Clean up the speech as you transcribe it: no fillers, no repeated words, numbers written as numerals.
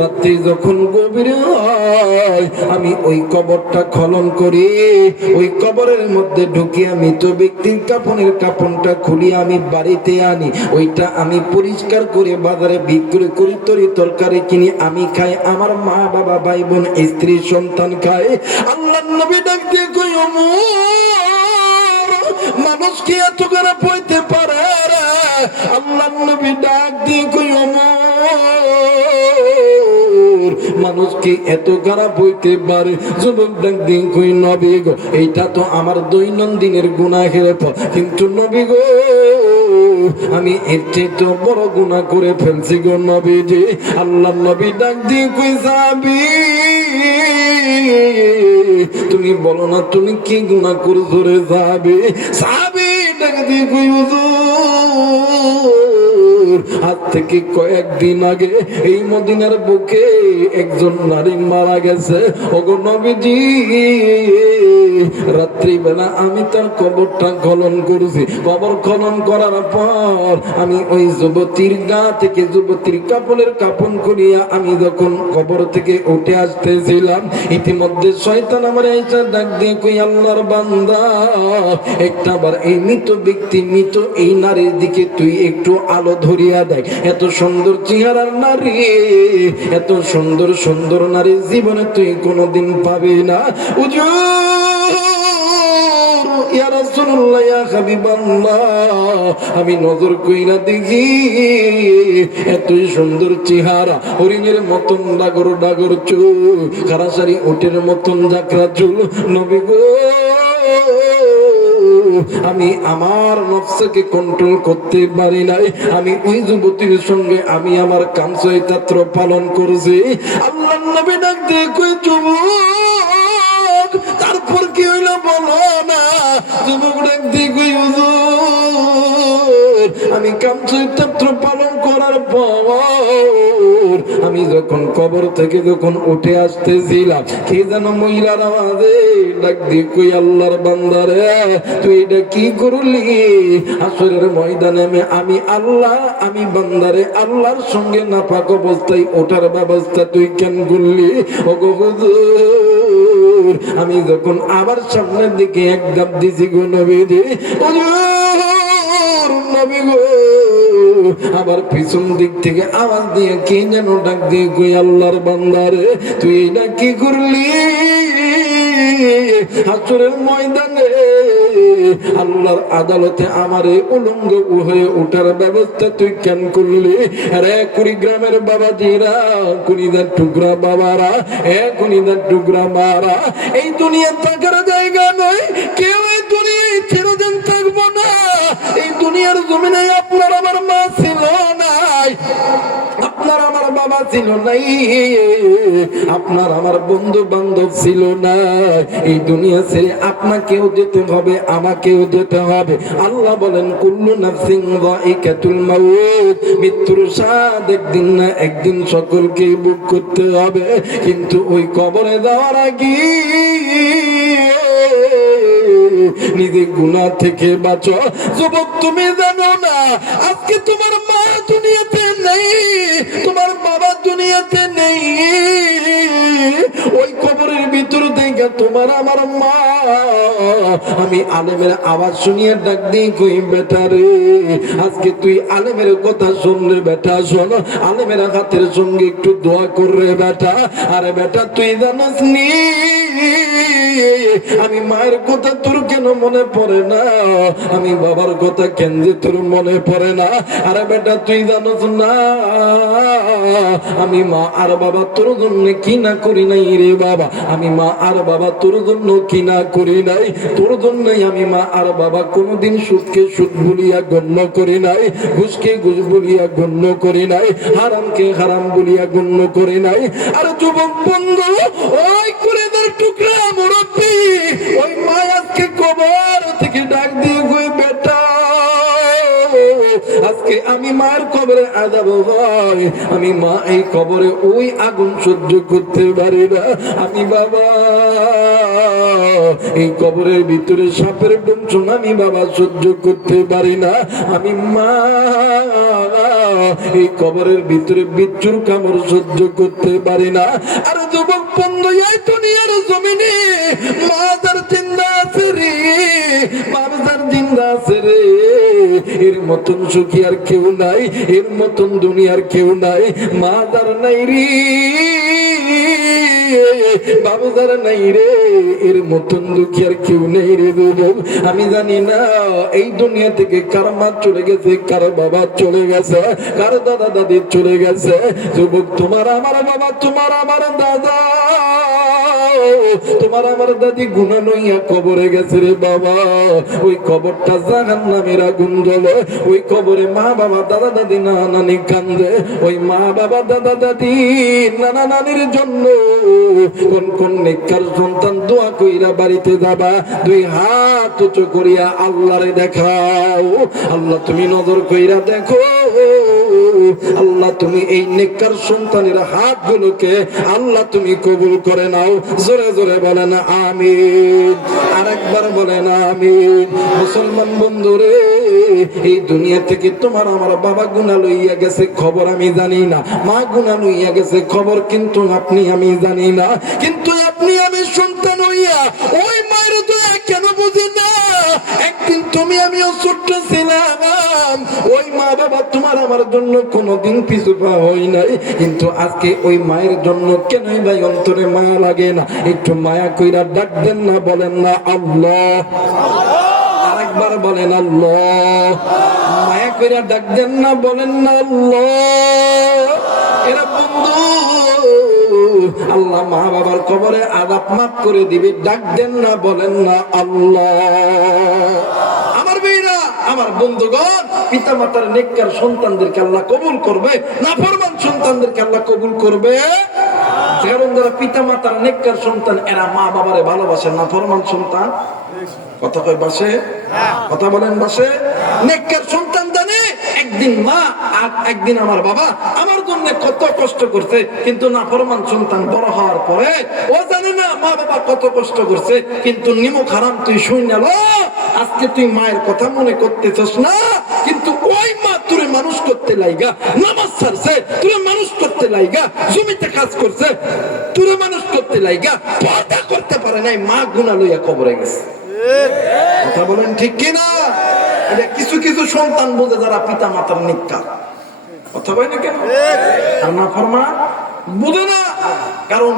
রাত্রি যখন গভীর হয় আমি ওই কবরটা খনন করি, ওই কবরের মধ্যে ঢুকি আমি তো ব্যক্তির কাপড়টা খুলি আমি বাড়িতে আনি, ওইটা আমি পরিষ্কার করে বাজারে বিক্রি করি, তরকারি কিনি, আমি খাই, আমার মা বাবা ভাই বোন স্ত্রী সন্তান খায়। আল্লাহর নবী ডাক দিয়ে কই ওমর, মানুষ কি এত খারাপ হইতে পারে? আল্লাহর নবী ডাক দিয়ে কই ওমর, মানুষ কি এত খারাপ হইতে পারে? যুবক ডাক দিয়ে কই নবী গো, এইটা তো আমার দৈনন্দিনের গুনাহের ফল, কিন্তু নবী গো আমি এর চেয়ে তো বড় গুনাহ করে ফেলছি গো নবীজি। আল্লাহর নবী ডাক দিয়ে কই যাবি, তুমি বলো না তুমি কি গুনাহ করছো রে যাবে? সাহাবী ডাক দিয়ে কই হুজুর, আজ থেকে কয়েকদিন আগে এই মদিনার বুকে একজন নারী মারা গেছে। ওগো নবীজি, রাত্রিবেলা আমি তার কবরটা খনন করেছি। কবর খনন করার পর আমি ওই যুবতীর গা থেকে যুবতীর কাপন করিয়া আমি যখন কবর থেকে উঠে আসতেছিলাম, ইতিমধ্যে শয়তান আমার এসে ডাক দিয়ে কই আল্লাহর বান্দা, একটাবার এই মৃত ব্যক্তি মৃত এই নারীর দিকে তুই একটু আলো ধরিয়া দেখ। এত সুন্দর চেহারার নারী, এত সুন্দর সুন্দর নারী জীবনে তুই কোনোদিন পাবি না। ইয়া রাসূলুল্লাহ, ইয়া হাবিবাল্লাহ, আমি নজর কইরা দেখি এতই সুন্দর চেহারা, হরিণের মতন ডাগর ডাগর চুল, খারাসারি উটের মতন জাকরা চুল। নবী গো, আমি আমার নফসকে কন্ট্রোল করতে পারি নাই, আমি ওই যুবতীর সঙ্গে আমি আমার কামচরিত্র পালন করছি। আল্লাহর নবী ডাক দিয়ে কই যুবক, তারপর কি হইল বলো না? যুবক ডাক দিয়ে কই হুজুর, আমি কামচরিত্র পালন করার পর আমি যখন কবর থেকে যখন উঠে আসতেছিলাম, কে যেন মহিলার আওয়াজে ডাক দিয়ে কই আল্লাহর বান্দারে, তুই এটা কি করলি? আসরের ময়দানে আমি আল্লাহ, আমি বান্দারে আল্লাহর সঙ্গে নাপাক অবস্থায় ওঠার ব্যবস্থা তুই কেন করলি? ওগো হুজুর, আমি যখন আবার সামনের দিকে এক ধাপ দিছি গো নবীজি, হুজুর নবী গো, আবার পিছন দিক থেকে আওয়াজ দিয়ে কে যেন ডাক দিয়ে কই আল্লাহর বান্দারে, তুই এটা কি করলি? হাসরের ময়দানে আল্লাহর আদালতে আমারে উলঙ্গ হয়ে ওঠার ব্যবস্থা তুই কেন করলি? আরে কুড়িগ্রামের বাবাজিরা, কুড়িদার টুকরা বাবারা, কুড়িদার টুকরা মারা, এই দুনিয়া থাকার জায়গা নয়, কেউ এই দুনিয়ায় চিরদিন থাকবো না। এই দুনিয়ার জমিনে আপনার আমার মা ছিল নাই, আপনার আমার বাবা ছিল নাই, আপনার আমার বন্ধু বান্ধব ছিল না। এই দুনিয়া ছেড়ে আপনাকেও যেতে হবে, আমাকেও যেতে হবে। আল্লাহ বলেন কুল্লু নাফসিন যায়িকাতুল মাউত, মৃত্যুর স্বাদ একদিন না একদিন সকলকে ভোগ করতে হবে। কিন্তু ওই কবরে যাওয়ার আগে নিজে গুনাহ থেকে বাঁচো। যুবক তুমি জানো না, আজকে তোমার মা দুনিয়াতে নেই, তোমার বাবা দুনিয়াতে নেই, ওই কবরের ভিতর থেকে তোমার আমার মা, আমি আলেমের আওয়াজ শুনিয়ে ডাক দিই কই বেটা রে, আজকে তুই আলেমের কথা শুনলে বেটা শোন, আলেমের হাতের সঙ্গে একটু দোয়া কররে বেটা। আরে বেটা তুই জানিস নি আমি মায়ের কথা তোর কেন মনে পড়ে না, আমি বাবার কথা কেন যে তোর মনে পড়ে না? আরে বেটা তুই জানোস না আমি মা আর বাবা তোর জন্য কি না করি নাই রে বাবা, আমি মা আর বাবা তোর জন্য কি না করি নাই। তোর জন্যই আমি মা আর বাবা কোনোদিন সুদকে সুদ বলিয়া গণ্য করি নাই, ঘুষকে ঘুষ বলিয়া গণ্য করি নাই, হারামকে হারাম বলিয়া গণ্য করি নাই। আর যুবক বন্ধু, ওই করে টুকরা মুরব্বী, ওই মা আজকে কবর থেকে ডাক দিয়ে কই বেটা, আজকে আমি মায়ের কবর কবরে আযাব হয়, আমি মা এই কবরে ওই আগুন সহ্য করতে পারি না। আমি বাবা এই কবরের ভিতরে সাপের দংশন আমি বাবা সহ্য করতে পারি না। আমি মা এই কবরের ভিতরে বিচ্ছুর কামড় সহ্য করতে পারি না। আর যুবক বন্ধু, এই দুনিয়ার জমিনে মা যার জিন্দা আছে রে, বাপ যার জিন্দা আছে রে, এর মতন সুখী আর কেউ নাই, এর মতন দুনিয়ার কেউ নাই। মা যার নাই রে, বাবু যারা নাই রে, এর মতন দুঃখী আর কেউ নেই রে যুবক। আমি জানি না এই দুনিয়া থেকে কার মা চলে গেছে, কার বাবা চলে গেছে, কার দাদা দাদি চলে গেছে। যুবক, তোমার আমার বাবা, তোমার আমার দাদা, তোমার আমার দাদি গুনাহ লইয়া কবরে গেছে রে বাবা। ওই কবরটা জাহান্নামের আগুন জ্বলে, ওই কবরে মা বাবা দাদা দাদি নানা নানি কান্দে। ওই মা বাবা দাদা দাদি নানা নানির জন্য কোন কোন নেককার সন্তান দোয়া কইরা বাড়িতে যাবা, দুই হাত উঁচু করিয়া আল্লাহরে দেখাও। আল্লাহ তুমি নজর কইরা দেখো, আল্লাহ তুমি এই নেককার সন্তানের হাতগুলোকে আল্লাহ তুমি কবুল করে নাও। জোরে জোরে বলেন আমিন, আরেকবার বলেন আমিন। মুসলমান বন্ধুরে, এই দুনিয়া থেকে তোমার আমার বাবা গুনাহ লইয়া গেছে খবর আমি জানি না, মা গুনাহ লইয়া গেছে খবর কিন্তু আপনি আমি জানি না। কিন্তু আপনি আমি সন্তান হইয়া ওই মায়ের দয়া কেন বুঝি না? একদিন তুমি আমিও ছোট্ট ছিলাম, ওই মা বাবা তোমার আমার জন্য কোনোদিন পিছু পা হই নাই, কিন্তু আজকে ওই মায়ের জন্য কেনই ভাই অন্তরে মায়া লাগে না? একটু মায়া কইরা ডাক দেন না, বলেন না আল্লাহ। আরেকবার বলেন আল্লাহ। মায়া কইরা ডাক দেন না, বলেন না আল্লাহ। এরা বন্ধু, আল্লাহ মা বাবার কবরে আযাব মাফ করে দিবে, ডাক দেন না, বলেন না আল্লাহ। আমার ভাইরা, আমার বন্ধুগণ, পিতা মাতার নেককার সন্তানদেরকে আল্লাহ কবুল করবে, নাফরমান সন্তানদেরকে আল্লাহ কবুল করবে। কারণ যারা পিতা মাতার নেককার সন্তান, এরা মা বাবারে ভালোবাসে। নাফরমান সন্তান কথা কয় বাসে, কথা বলেন বাসে। নেককার সন্তান জানে একদিন মা আর একদিন আমার বাবা আমার জন্য কত কষ্ট করছে, কিন্তু নাফরমান সন্তান বড় হওয়ার পরে ও জানে না মা বাবা কত কষ্ট করছে। কিন্তু নিমক হারাম তুই শুই না, আজকে তুই মায়ের কথা মনে করতেছস না, কিন্তু ওই মা তুই মানুষ করতে লাইগা নামাজ ছাড়ছে, তুই মানুষ করতে লাইগা জমিতে কাজ করছে, তুই মানুষ করতে লাইগা পর্দা করতে পারে নাই, মা গুনাহ লইয়া কবরে গেছে। কথা বলেন ঠিক কিনা? এটা কিছু কিছু সন্তান বোঝে যারা পিতা মাতার নেককার। কথা বলে না কেন? আর নাফরমান বোঝে না, কারণ